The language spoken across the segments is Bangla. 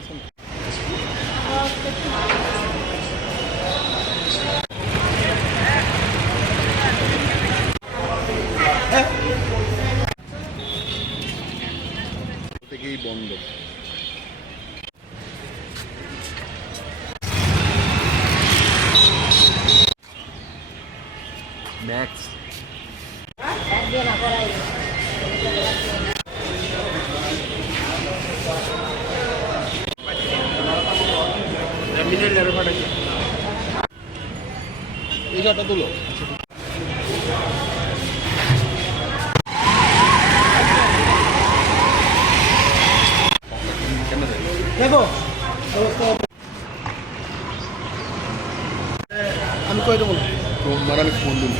আছে না? থেকেই বন্ধ। নেক্সট এই শটটা তুলো। দেখো আমি কই দেবো তোমার, আমি ফোন দিন।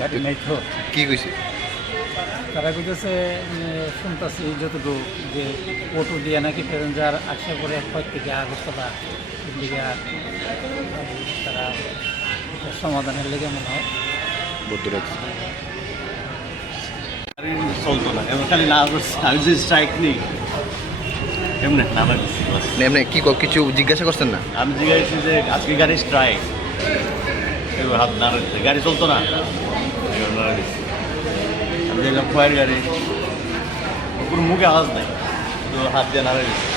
গাড়ি নাই তো কি কইছি? তারা কইতেছে শুনতেছি যতটুকু যে অটো দিয়ে নাকি প্যাসেঞ্জার আসা করে হয় থেকে আগরতলা দিকে তারা সমাধানের লেগে মনে হয় বদ্ধ রাখছি। চলতো না এবার খালি না করছি আমি যে স্ট্রাইক নিই এমনি নামা দিচ্ছি এমনি কি কিছু জিজ্ঞাসা করছেন না? আমি জিজ্ঞাসি যে আজকে গাড়ি স্ট্রাইক এবার হাত নাড়া দিচ্ছে গাড়ি চলতো না এবার নাড়া দিচ্ছি আমি দেখলাম খয়ের গাড়ি পুরো মুখে আওয়াজ নাই তো হাত দিয়ে নাড়া দিচ্ছি